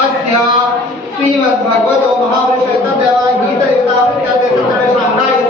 अस्य श्रीमद्भगवतो महापुरुष तदेव गीतयुता इत्यादि शाङ्गायुत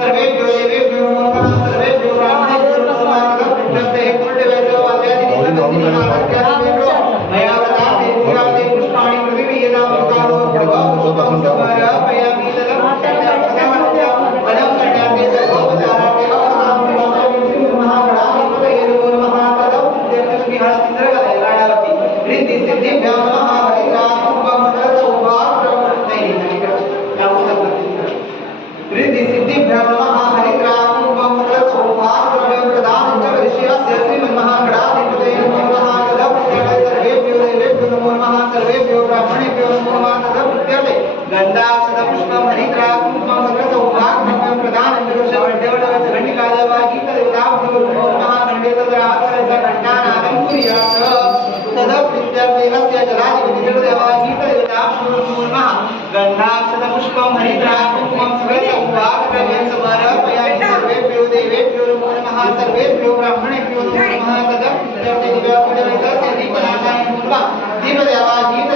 सर्वे ज्योतिरेव नमः ఉపయోగపడే దీపదేవా దీప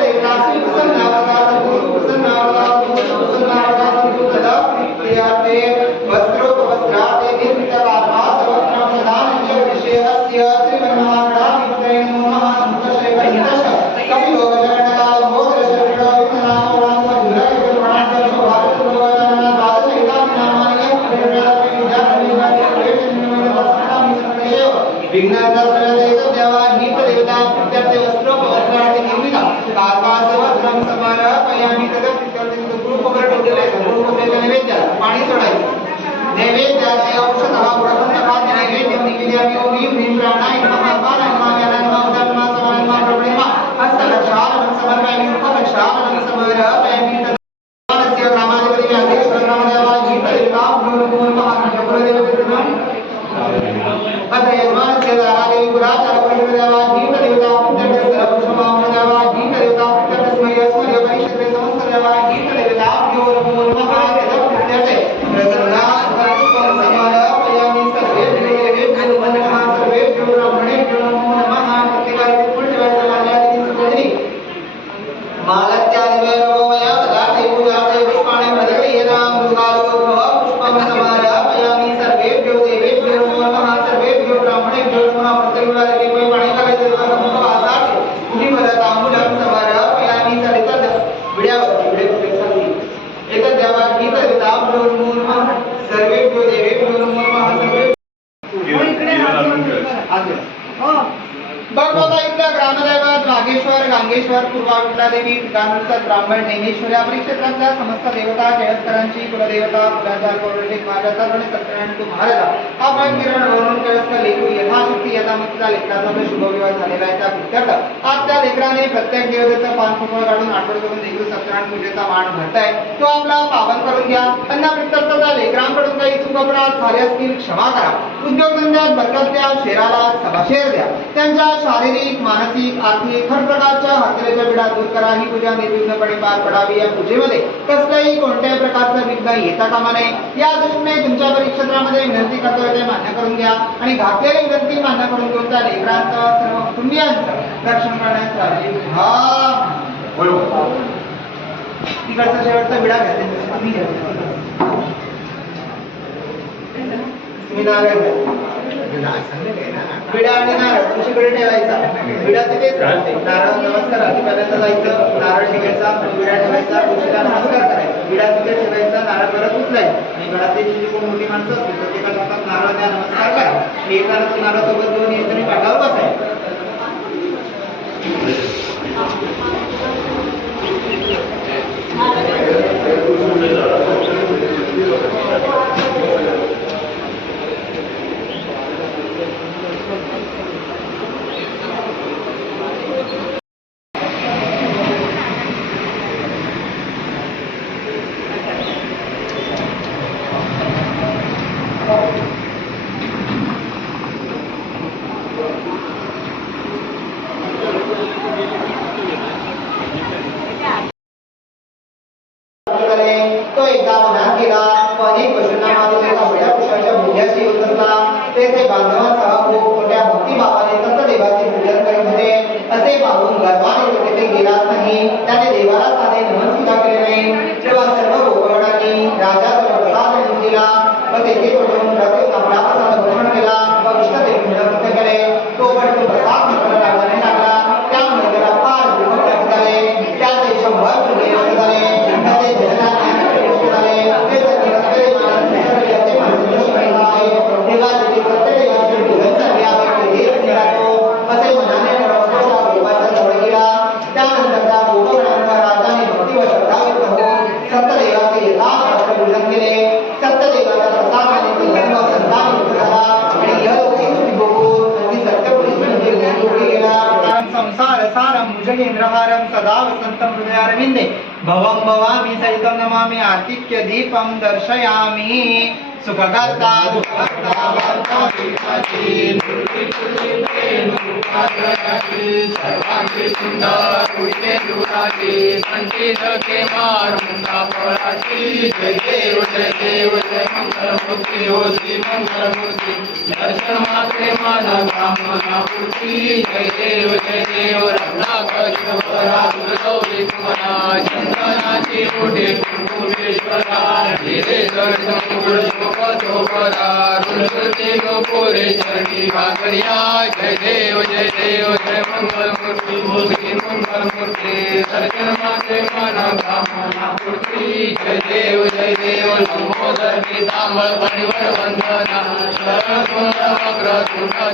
पाणी आम्ही कसं त्याला गुळ खोबरं ठेवलेलं गुळ खोबऱ्याचा नैवेद्य पाणी सोडायचं नैवेद्य ते औषध हा गुळाचा पाच नैवेद्य निघिली आम्ही ओमी भीम प्राणाय महात्मा रामा व्यानामा उदात्मा समानमा प्रभेमा हस्तलक्षालम समन्वयम उपलक्षालम समवेरः पयमीत Gracias. मांगेश्वर ब्राह्मण ज्ञानेश्वर या परिक्षेत्रातल्या समस्त देवता केळसकरांची कुलदेवता कुलाचार पौर्णिक माझ्याचा आणि सत्यनारायण तू महाराजा हा प्रयोग किरण वरून केळसकर लेखू यथाशक्ती यथामतीचा लेखनाचा आपला शुभविवाह झालेला आहे त्या प्रित्यर्थ आज त्या लेकराने प्रत्येक देवतेचा पान फुकळ काढून आठवड करून देखील सत्यनारायण पूजेचा मान भरताय. तो आपला पावन करून घ्या. लेकरांकडून झाले असतील क्षमा करा. उद्योगधंद्यात बरकत द्या शेराला सभाशेर द्या. त्यांच्या शारीरिक मानसिक आर्थिक हर प्रकारच्या हातरेच्या पिढा दूर करा. ही पूजा निर्विघ्नपणे पार पडावी या पूजेमध्ये. कसलाही कोणत्याही प्रकारचं विघ्न येता कामा नये. या दृष्टीने तुमच्या परिक्षेत्रामध्ये विनंती करतोय ते मान्य करून घ्या आणि घातलेली विनंती मान्य करून घेऊन त्या लेकरांचं सर्व कुटुंबियांचं रक्षण करण्यास राजी व्हा. हो. तिकडचा शेवटचा विडा घ्या ते तुम्ही घ्या तुम्ही नारळ विडा आणि नारळ तुमच्याकडे ठेवायचा विडा तिथेच राहते नारळ नमस्कार आधी पहिल्यांदा जायचं नारळ ठेवायचा विडा ठेवायचा तुळशीला नमस्कार करायचा विडा तिथे ठेवायचा नारळ परत उचलायचा आणि घरातली जी कोण मोठी माणसं असतील तर ते काय करतात नारळ द्या नमस्कार करा आणि येताना तो नारळ सोबत घेऊन येतो आणि पाठावर बसायचं पुरुषाच्या भुग्याशी तेथे बांधवांसह खूप मोठ्या भक्तिभावाने संत देवाचे पूजन करीत होते. असे पाहून गर्वाने तो तेथे गेलाच नाही. त्याने देवाला साधे नमन सुद्धा केले नाही. तेव्हा सर्व गोकर्णांनी राजाजवळ प्रसाद घेऊन दिला व तेथे तो जाऊन रथून आपला प्रसाद ग्रहण केला. व इष्टदेव मिळवून केले सारं सदा वसन्तं हृदयारविन्दे। भवं भवामि सहितं नमामि आर्तिक्य दीपं दर्शयामि। सुखकर्ता दुःखकर्ता। वार्ता विश्वासी, सर्वांची सुंदर उडते दुराची संचित के जय देव जय देव जय मंगलमूर्ती हो श्री दर्शन मात्रे माना कामना पूर्ती जय देव जय देव रत्नाकर गौरी कुमरा. चंदनाची मोठे कुंकुमेश्वरा. हिरे दर्शन शोभतो परा रुणते गोपुरे चरणी भाकरिया जय देव जय देव जय मंगलमूर्ती श्री मंगलमूर्ती 的独特